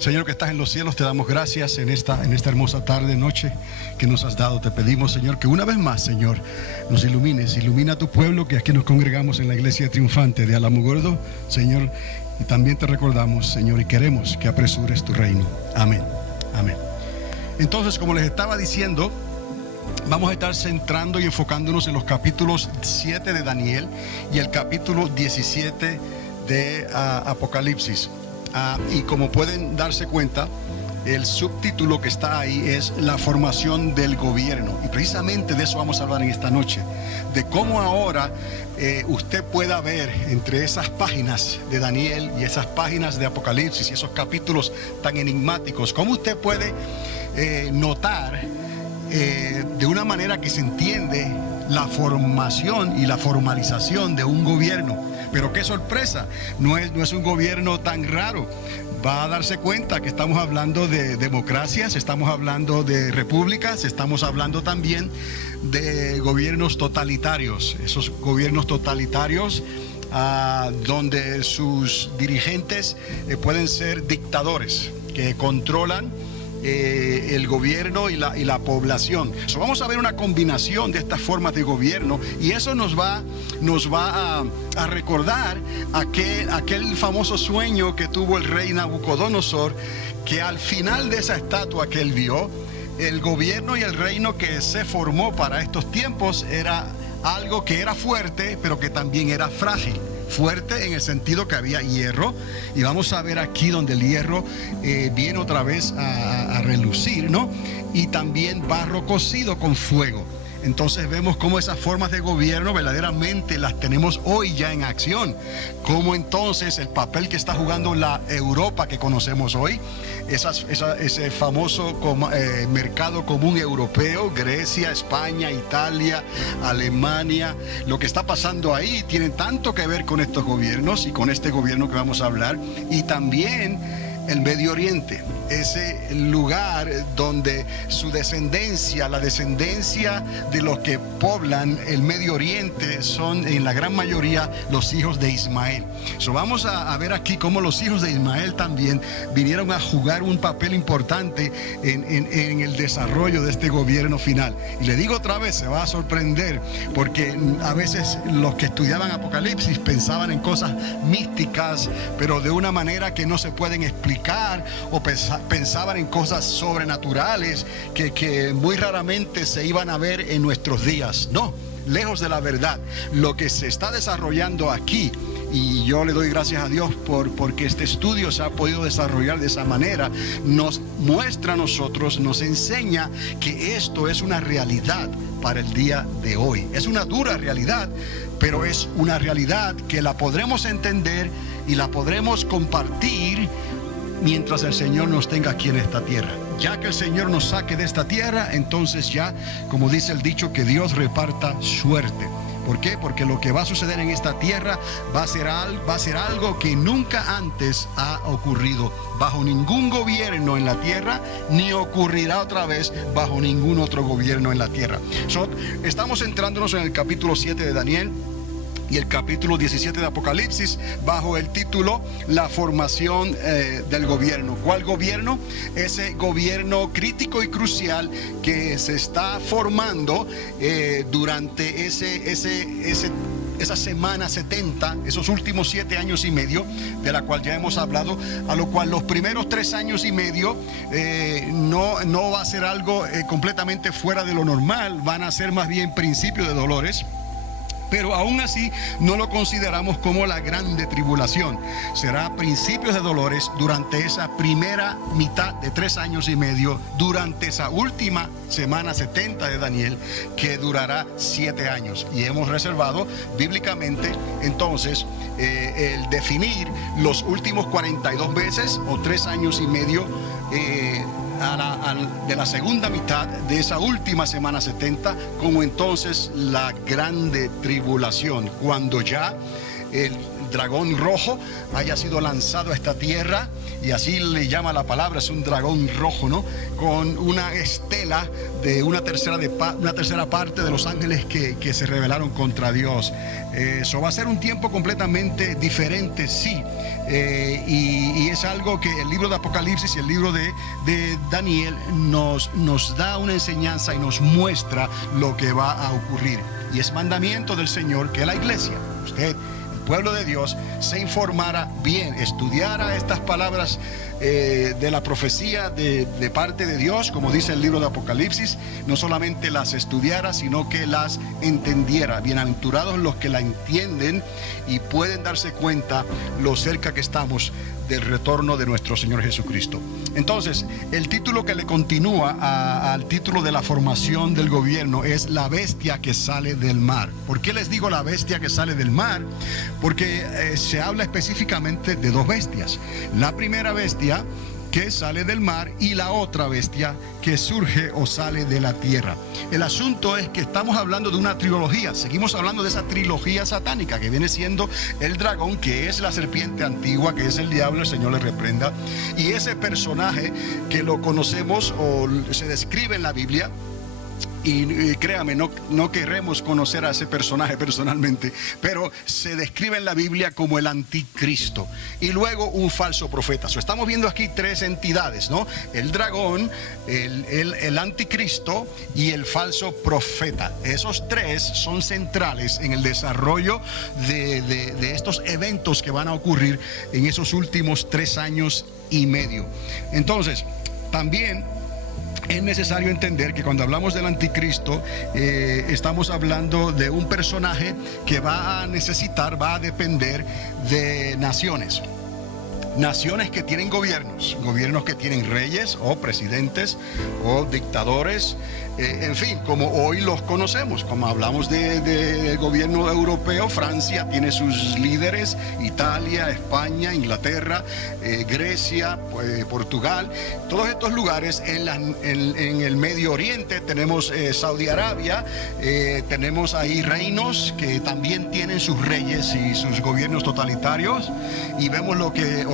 Señor que estás en los cielos, te damos gracias en esta hermosa tarde, noche que nos has dado. Te pedimos, Señor, que una vez más, Señor, nos ilumines. Ilumina a tu pueblo, que aquí nos congregamos en la iglesia triunfante de Alamogordo, Señor. Y también te recordamos, Señor, y queremos que apresures tu reino. Amén. Amén. Entonces, como les estaba diciendo, vamos a estar centrando y enfocándonos en los capítulos 7 de Daniel y el capítulo 17 de Apocalipsis. Y como pueden darse cuenta, el subtítulo que está ahí es la formación del gobierno. Y precisamente de eso vamos a hablar en esta noche. De cómo ahora usted pueda ver entre esas páginas de Daniel y esas páginas de Apocalipsis y esos capítulos tan enigmáticos, cómo usted puede notar de una manera que se entiende la formación y la formalización de un gobierno. Pero qué sorpresa, no es un gobierno tan raro. Va a darse cuenta que estamos hablando de democracias, estamos hablando de repúblicas, estamos hablando también de gobiernos totalitarios. Esos gobiernos totalitarios donde sus dirigentes pueden ser dictadores que controlan el gobierno y la población. Vamos a ver una combinación de estas formas de gobierno, y eso nos va a recordar aquel famoso sueño que tuvo el rey Nabucodonosor, que al final de esa estatua que él vio, el gobierno y el reino que se formó para estos tiempos era algo que era fuerte, pero que también era frágil. Fuerte en el sentido que había hierro, y vamos a ver aquí donde el hierro viene otra vez a relucir, ¿no? Y también barro cocido con fuego. Entonces vemos cómo esas formas de gobierno verdaderamente las tenemos hoy ya en acción. Cómo entonces el papel que está jugando la Europa que conocemos hoy, ese famoso mercado común europeo, Grecia, España, Italia, Alemania, lo que está pasando ahí tiene tanto que ver con estos gobiernos y con este gobierno que vamos a hablar, y también el Medio Oriente, ese lugar donde su descendencia, la descendencia de los que poblan el Medio Oriente, son en la gran mayoría los hijos de Ismael. Vamos a ver aquí cómo los hijos de Ismael también vinieron a jugar un papel importante en el desarrollo de este gobierno final. Y le digo otra vez, se va a sorprender, porque a veces los que estudiaban Apocalipsis pensaban en cosas místicas, pero de una manera que no se pueden explicar, o pensaban en cosas sobrenaturales que muy raramente se iban a ver en nuestros días. No, lejos de la verdad. Lo que se está desarrollando aquí, y yo le doy gracias a Dios porque este estudio se ha podido desarrollar de esa manera, nos muestra a nosotros, nos enseña que esto es una realidad para el día de hoy. Es una dura realidad, pero es una realidad que la podremos entender y la podremos compartir mientras el Señor nos tenga aquí en esta tierra. Ya que el Señor nos saque de esta tierra, entonces ya, como dice el dicho, que Dios reparta suerte. ¿Por qué? Porque lo que va a suceder en esta tierra va a ser algo que nunca antes ha ocurrido bajo ningún gobierno en la tierra, ni ocurrirá otra vez bajo ningún otro gobierno en la tierra. Estamos centrándonos en el capítulo 7 de Daniel y el capítulo 17 de Apocalipsis, bajo el título La formación del gobierno. ¿Cuál gobierno? Ese gobierno crítico y crucial que se está formando durante esa semana 70, esos últimos 7 años y medio, de la cual ya hemos hablado, a lo cual los primeros 3 años y medio no va a ser algo completamente fuera de lo normal, van a ser más bien principios de dolores. Pero aún así no lo consideramos como la grande tribulación. Será principios de dolores durante esa primera mitad de 3 años y medio, durante esa última semana 70 de Daniel, que durará 7 años. Y hemos reservado bíblicamente entonces el definir los últimos 42 meses o 3 años y medio de la segunda mitad de esa última semana 70 como entonces la grande tribulación, cuando ya dragón rojo haya sido lanzado a esta tierra, y así le llama la palabra, es un dragón rojo, ¿no? Con una estela de una tercera parte de los ángeles que se rebelaron contra Dios. Eso va a ser un tiempo completamente diferente, sí. Y es algo que el libro de Apocalipsis y el libro de Daniel nos da una enseñanza y nos muestra lo que va a ocurrir. Y es mandamiento del Señor que la iglesia, usted, el pueblo de Dios, se informara bien, estudiara estas palabras de la profecía de parte de Dios, como dice el libro de Apocalipsis. No solamente las estudiara, sino que las entendiera. Bienaventurados los que la entienden y pueden darse cuenta lo cerca que estamos del retorno de nuestro Señor Jesucristo. Entonces, el título que le continúa al título de la formación del gobierno es la bestia que sale del mar. ¿Por qué les digo la bestia que sale del mar? Porque se habla específicamente de dos bestias. La primera bestia que sale del mar y la otra bestia que surge o sale de la tierra. El asunto es que estamos hablando de una trilogía. Seguimos hablando de esa trilogía satánica que viene siendo el dragón, que es la serpiente antigua, que es el diablo, el Señor le reprenda, y ese personaje que lo conocemos o se describe en la Biblia. Y créame, no queremos conocer a ese personaje personalmente, pero se describe en la Biblia como el anticristo y luego un falso profeta. Estamos viendo aquí tres entidades, ¿no? El dragón, el anticristo y el falso profeta. Esos tres son centrales en el desarrollo de estos eventos que van a ocurrir en esos últimos 3 años y medio. Entonces, también es necesario entender que cuando hablamos del anticristo, estamos hablando de un personaje que va a depender de naciones. Naciones que tienen gobiernos que tienen reyes o presidentes o dictadores, en fin, como hoy los conocemos. Como hablamos del gobierno europeo, Francia tiene sus líderes, Italia, España, Inglaterra, Grecia, Portugal, todos estos lugares en el Medio Oriente. Tenemos Saudi Arabia, tenemos ahí reinos que también tienen sus reyes y sus gobiernos totalitarios, y vemos lo que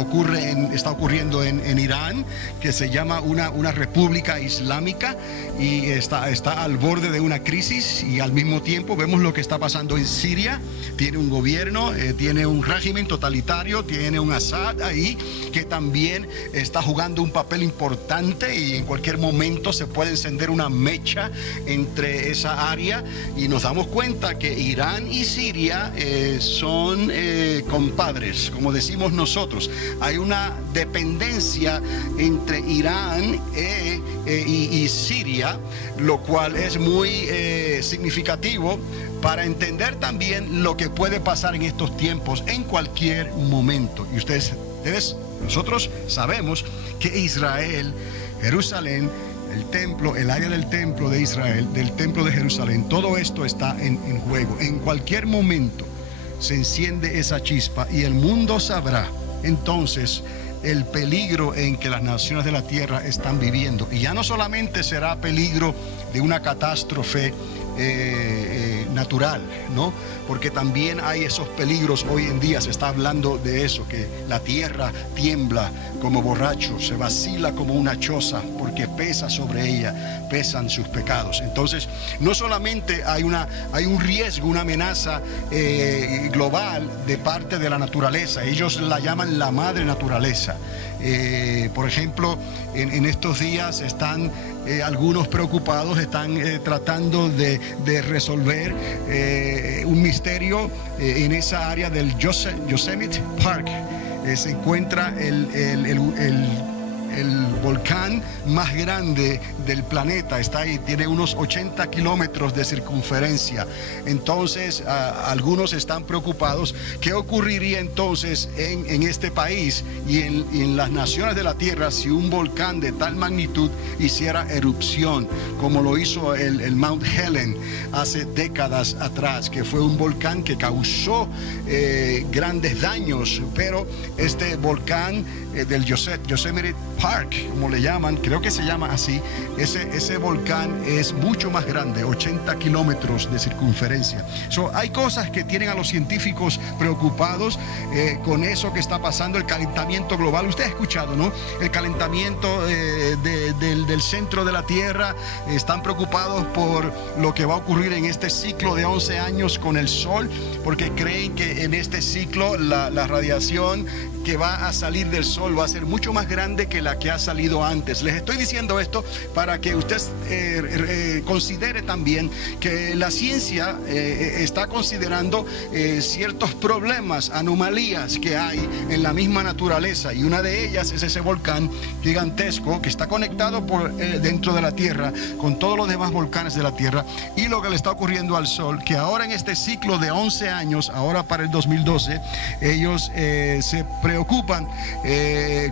está ocurriendo en Irán, que se llama una república islámica y está al borde de una crisis, y al mismo tiempo vemos lo que está pasando en Siria. Tiene un gobierno, tiene un régimen totalitario, tiene un Assad ahí que también está jugando un papel importante, y en cualquier momento se puede encender una mecha entre esa área, y nos damos cuenta que Irán y Siria son compadres, como decimos nosotros. Hay una dependencia entre Irán y Siria, lo cual es muy significativo para entender también lo que puede pasar en estos tiempos en cualquier momento. Y nosotros sabemos que Israel, Jerusalén, el templo, el área del templo de Israel, del templo de Jerusalén, todo esto está en juego. En cualquier momento se enciende esa chispa y el mundo sabrá entonces el peligro en que las naciones de la tierra están viviendo. Y ya no solamente será peligro de una catástrofe natural, ¿no? Porque también hay esos peligros hoy en día. Se está hablando de eso, que la tierra tiembla como borracho, se vacila como una choza, porque pesa sobre ella, pesan sus pecados. Entonces, no solamente hay un riesgo, una amenaza global de parte de la naturaleza. Ellos la llaman la madre naturaleza. Por ejemplo, en estos días están algunos preocupados, están tratando de resolver un misterio en esa área del Yosemite Park. Se encuentra el volcán más grande del planeta. Está ahí, tiene unos 80 kilómetros de circunferencia. Entonces, algunos están preocupados. ¿Qué ocurriría entonces en este país y en las naciones de la tierra si un volcán de tal magnitud hiciera erupción, como lo hizo el Mount Helen hace décadas atrás, que fue un volcán que causó grandes daños? Pero este volcán del Yosemite Park, como le llaman, creo que se llama así. Ese volcán es mucho más grande, 80 kilómetros de circunferencia. Hay cosas que tienen a los científicos preocupados con eso que está pasando, el calentamiento global. Usted ha escuchado, ¿no? El calentamiento del centro de la Tierra. Están preocupados por lo que va a ocurrir en este ciclo de 11 años con el Sol, porque creen que en este ciclo la radiación que va a salir del Sol va a ser mucho más grande que la que ha salido antes. Les estoy diciendo esto para que usted considere también que la ciencia está considerando ciertos problemas, anomalías que hay en la misma naturaleza, y una de ellas es ese volcán gigantesco que está conectado por dentro de la Tierra con todos los demás volcanes de la Tierra, y lo que le está ocurriendo al Sol, que ahora en este ciclo de 11 años, ahora para el 2012, ellos se preocupan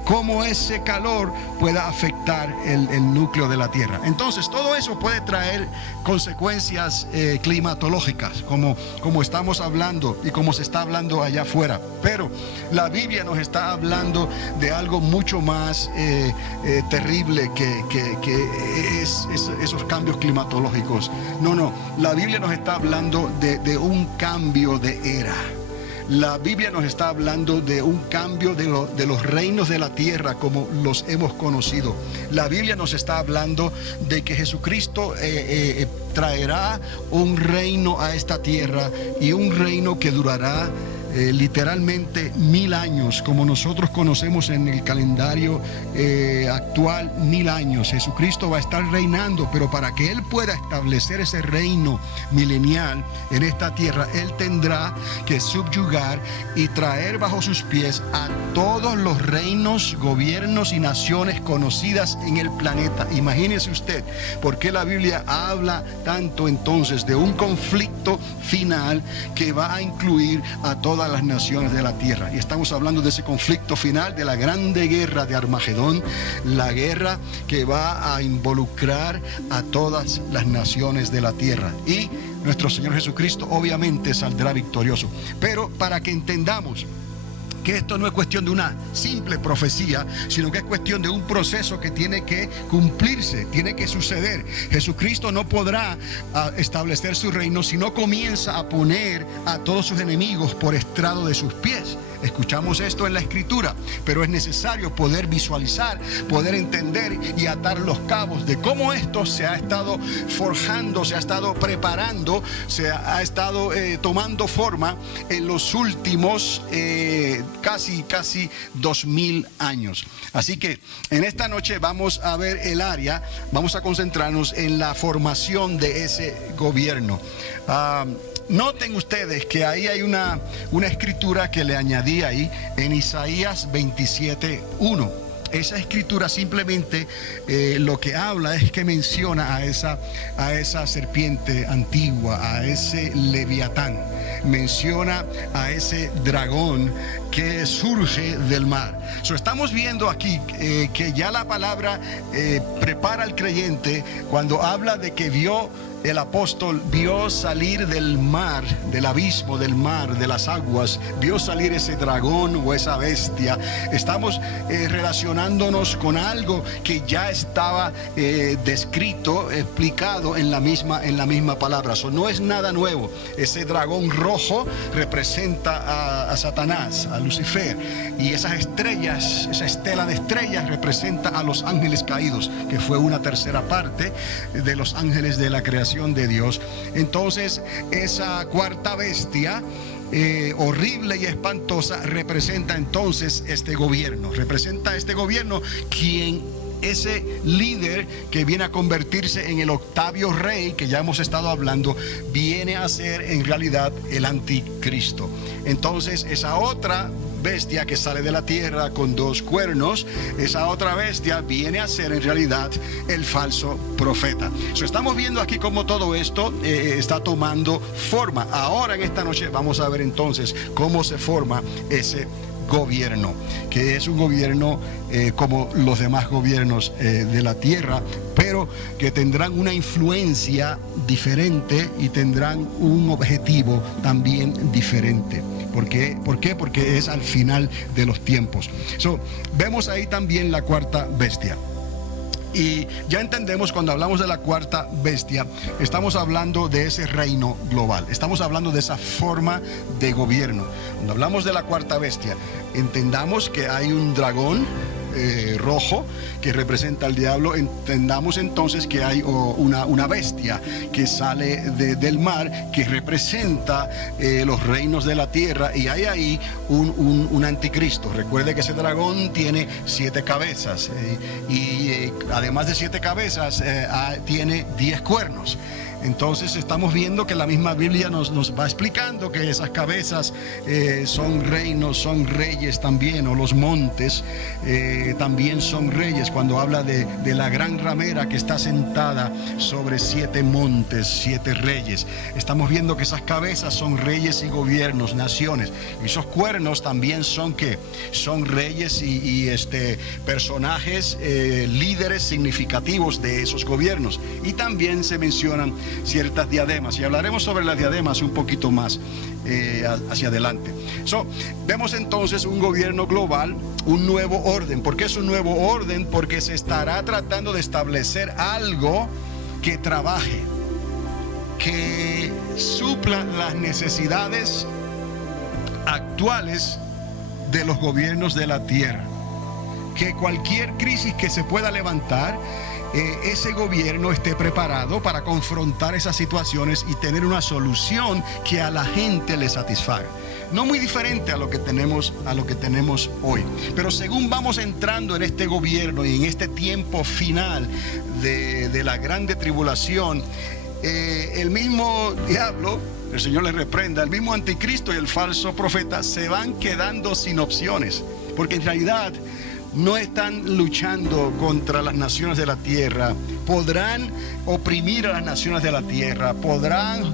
cómo ese calor pueda afectar el núcleo de la Tierra. Entonces todo eso puede traer consecuencias climatológicas, como estamos hablando y como se está hablando allá afuera. Pero la Biblia nos está hablando de algo mucho más terrible que esos cambios climatológicos. No, la Biblia nos está hablando de un cambio de era. La Biblia nos está hablando de un cambio de los reinos de la tierra como los hemos conocido. La Biblia nos está hablando de que Jesucristo traerá un reino a esta tierra, y un reino que durará literalmente 1000 años, como nosotros conocemos en el calendario actual, 1000 años. Jesucristo va a estar reinando, pero para que Él pueda establecer ese reino milenial en esta tierra, Él tendrá que subyugar y traer bajo sus pies a todos los reinos, gobiernos y naciones conocidas en el planeta. Imagínese usted por qué la Biblia habla tanto entonces de un conflicto final que va a incluir a todas las naciones de la tierra. Y estamos hablando de ese conflicto final, de la grande guerra de Armagedón, la guerra que va a involucrar a todas las naciones de la tierra. Y nuestro Señor Jesucristo obviamente saldrá victorioso. Pero para que entendamos que esto no es cuestión de una simple profecía, sino que es cuestión de un proceso que tiene que cumplirse, tiene que suceder. Jesucristo no podrá establecer su reino si no comienza a poner a todos sus enemigos por estrado de sus pies. Escuchamos esto en la Escritura, pero es necesario poder visualizar, poder entender y atar los cabos de cómo esto se ha estado forjando, se ha estado preparando, se ha estado tomando forma en los últimos casi 2000 años. Así que en esta noche vamos a ver el área, vamos a concentrarnos en la formación de ese gobierno. Noten ustedes que ahí hay una escritura que le añadí ahí en Isaías 27:1. Esa escritura simplemente lo que habla es que menciona a esa serpiente antigua, a ese leviatán. Menciona a ese dragón que surge del mar. Estamos viendo aquí que ya la palabra prepara al creyente cuando habla de que el apóstol vio salir del mar, del abismo del mar, de las aguas, vio salir ese dragón o esa bestia. Estamos relacionándonos con algo que ya estaba descrito, explicado en la misma palabra. No es nada nuevo. Ese dragón rojo representa a Satanás, a Lucifer, y esas estrellas, esa estela de estrellas representa a los ángeles caídos, que fue una tercera parte de los ángeles de la creación de Dios. Entonces esa cuarta bestia horrible y espantosa representa entonces este gobierno, quien ese líder que viene a convertirse en el octavo rey, que ya hemos estado hablando, viene a ser en realidad el anticristo. Entonces esa otra bestia que sale de la tierra con 2 cuernos, esa otra bestia viene a ser en realidad el falso profeta. Estamos viendo aquí cómo todo esto está tomando forma. Ahora en esta noche vamos a ver entonces cómo se forma ese gobierno, que es un gobierno como los demás gobiernos de la tierra, pero que tendrán una influencia diferente y tendrán un objetivo también diferente. ¿Por qué? Porque es al final de los tiempos. Vemos ahí también la cuarta bestia. Y ya entendemos, cuando hablamos de la cuarta bestia, estamos hablando de ese reino global. Estamos hablando de esa forma de gobierno. Cuando hablamos de la cuarta bestia, entendamos que hay un dragón rojo que representa al diablo. Entendamos entonces que hay una bestia que sale del mar, que representa los reinos de la tierra, y hay ahí un anticristo. Recuerde que ese dragón tiene 7 cabezas y además de 7 cabezas tiene 10 cuernos. Entonces estamos viendo que la misma Biblia nos va explicando que esas cabezas son reinos, son reyes también, o los montes también son reyes, cuando habla de la gran ramera que está sentada sobre 7 montes, 7 reyes. Estamos viendo que esas cabezas son reyes y gobiernos, naciones, y esos cuernos también son ¿qué? Son reyes y personajes, líderes significativos de esos gobiernos. Y también se mencionan ciertas diademas, y hablaremos sobre las diademas un poquito más hacia adelante. Vemos entonces un gobierno global, un nuevo orden. ¿Por qué es un nuevo orden? Porque se estará tratando de establecer algo que trabaje, que supla las necesidades actuales de los gobiernos de la tierra, que cualquier crisis que se pueda levantar, ese gobierno esté preparado para confrontar esas situaciones y tener una solución que a la gente le satisfaga. No muy diferente a lo que tenemos hoy. Pero según vamos entrando en este gobierno y en este tiempo final de la grande tribulación, el mismo diablo, el Señor le reprenda, el mismo anticristo y el falso profeta se van quedando sin opciones, porque en realidad no están luchando contra las naciones de la tierra. Podrán oprimir a las naciones de la tierra, podrán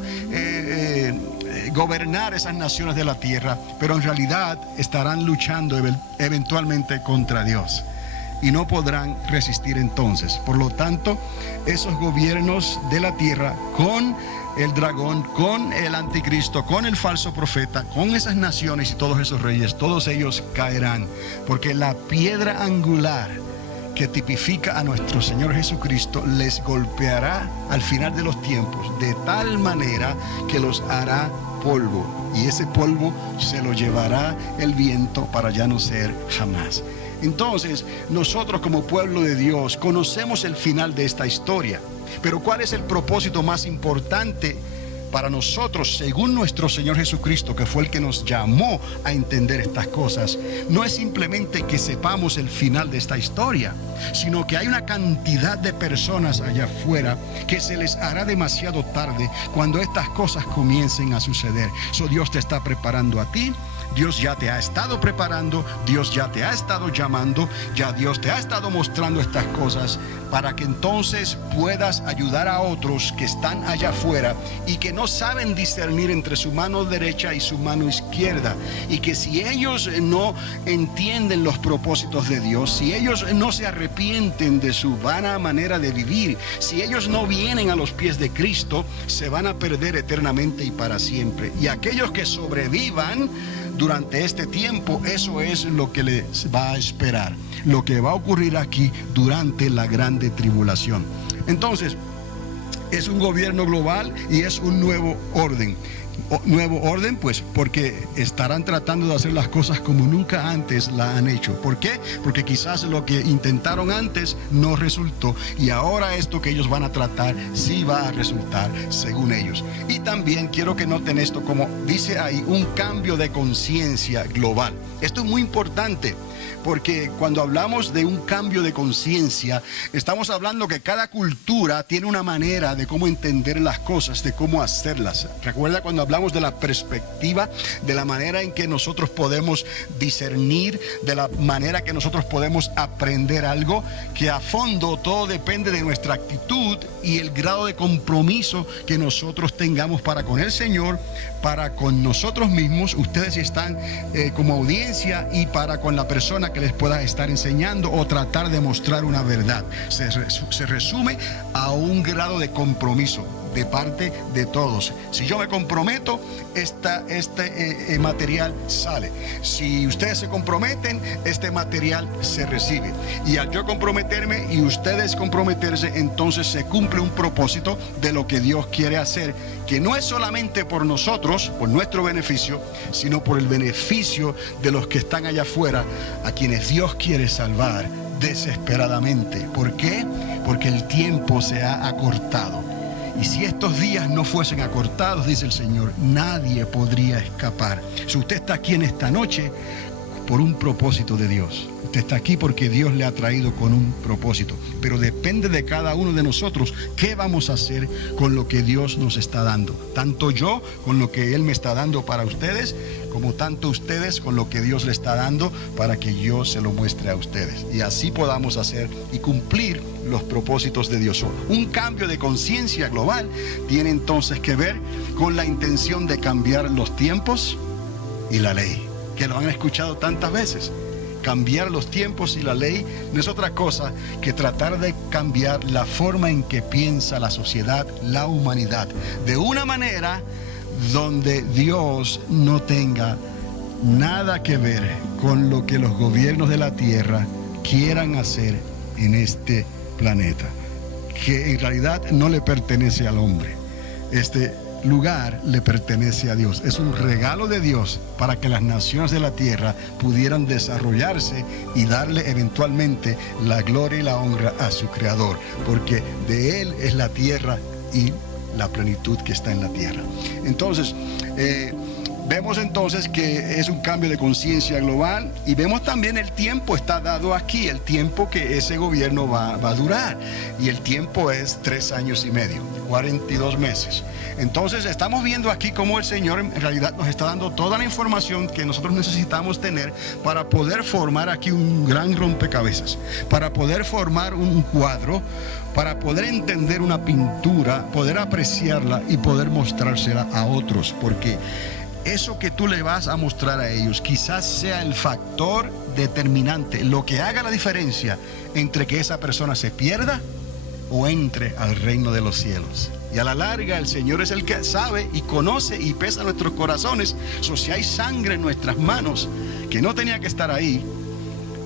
gobernar esas naciones de la tierra, pero en realidad estarán luchando eventualmente contra Dios, y no podrán resistir entonces. Por lo tanto, esos gobiernos de la tierra, con el dragón, con el anticristo, con el falso profeta, con esas naciones y todos esos reyes, todos ellos caerán, porque la piedra angular que tipifica a nuestro Señor Jesucristo les golpeará al final de los tiempos, de tal manera que los hará polvo, y ese polvo se lo llevará el viento para ya no ser jamás. Entonces, nosotros como pueblo de Dios conocemos el final de esta historia, pero ¿cuál es el propósito más importante para nosotros, según nuestro Señor Jesucristo, que fue el que nos llamó a entender estas cosas? No es simplemente que sepamos el final de esta historia, sino que hay una cantidad de personas allá afuera que se les hará demasiado tarde cuando estas cosas comiencen a suceder. Dios te está preparando a ti. Dios ya te ha estado preparando, Dios ya te ha estado llamando, ya Dios te ha estado mostrando estas cosas para que entonces puedas ayudar a otros que están allá afuera y que no saben discernir entre su mano derecha y su mano izquierda, y que si ellos no entienden los propósitos de Dios, si ellos no se arrepienten de su vana manera de vivir, si ellos no vienen a los pies de Cristo, se van a perder eternamente y para siempre. Y aquellos que sobrevivan durante este tiempo, eso es lo que les va a esperar, lo que va a ocurrir aquí durante la grande tribulación. Entonces, es un gobierno global y es un nuevo orden. Nuevo orden, pues porque estarán tratando de hacer las cosas como nunca antes la han hecho. ¿Por qué? Porque quizás lo que intentaron antes no resultó, y ahora esto que ellos van a tratar sí va a resultar según ellos. Y también quiero que noten esto, como dice ahí, un cambio de conciencia global. Esto es muy importante, porque cuando hablamos de un cambio de conciencia, estamos hablando que cada cultura tiene una manera de cómo entender las cosas, de cómo hacerlas. Recuerda cuando hablamos de la perspectiva, de la manera en que nosotros podemos discernir, de la manera que nosotros podemos aprender algo, que a fondo todo depende de nuestra actitud y el grado de compromiso que nosotros tengamos para con el Señor, para con nosotros mismos, ustedes están como audiencia, y para con la persona que les pueda estar enseñando o tratar de mostrar una verdad. Se resume a un grado de compromiso de parte de todos. Si yo me comprometo, este material sale. Si ustedes se comprometen, este material se recibe. Y al yo comprometerme y ustedes comprometerse, entonces se cumple un propósito de lo que Dios quiere hacer, que no es solamente por nosotros, por nuestro beneficio, sino por el beneficio de los que están allá afuera, a quienes Dios quiere salvar desesperadamente. ¿Por qué? Porque el tiempo se ha acortado. Y si estos días no fuesen acortados, dice el Señor, nadie podría escapar. Si usted está aquí en esta noche, por un propósito de Dios. Usted está aquí porque Dios le ha traído con un propósito. Pero depende de cada uno de nosotros qué vamos a hacer con lo que Dios nos está dando. Tanto yo con lo que Él me está dando para ustedes, como tanto ustedes con lo que Dios le está dando para que yo se lo muestre a ustedes. Y así podamos hacer y cumplir los propósitos de Dios. Un cambio de conciencia global tiene entonces que ver con la intención de cambiar los tiempos y la ley, que lo han escuchado tantas veces. Cambiar los tiempos y la ley no es otra cosa que tratar de cambiar la forma en que piensa la sociedad, la humanidad, de una manera donde Dios no tenga nada que ver con lo que los gobiernos de la tierra quieran hacer en este planeta, que en realidad no le pertenece al hombre. Este lugar le pertenece a Dios. Es un regalo de Dios para que las naciones de la tierra pudieran desarrollarse y darle eventualmente la gloria y la honra a su Creador, porque de Él es la tierra y la plenitud que está en la tierra. Entonces, vemos entonces que es un cambio de conciencia global, y vemos también el tiempo está dado aquí, el tiempo que ese gobierno va a durar, y el tiempo es 3 años y medio, 42 meses. Entonces estamos viendo aquí cómo el Señor en realidad nos está dando toda la información que nosotros necesitamos tener para poder formar aquí un gran rompecabezas, para poder formar un cuadro, para poder entender una pintura, poder apreciarla y poder mostrársela a otros, porque eso que tú le vas a mostrar a ellos quizás sea el factor determinante, lo que haga la diferencia entre que esa persona se pierda o entre al reino de los cielos. Y a la larga el Señor es el que sabe y conoce y pesa nuestros corazones. Si hay sangre en nuestras manos que no tenía que estar ahí,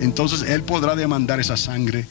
entonces Él podrá demandar esa sangre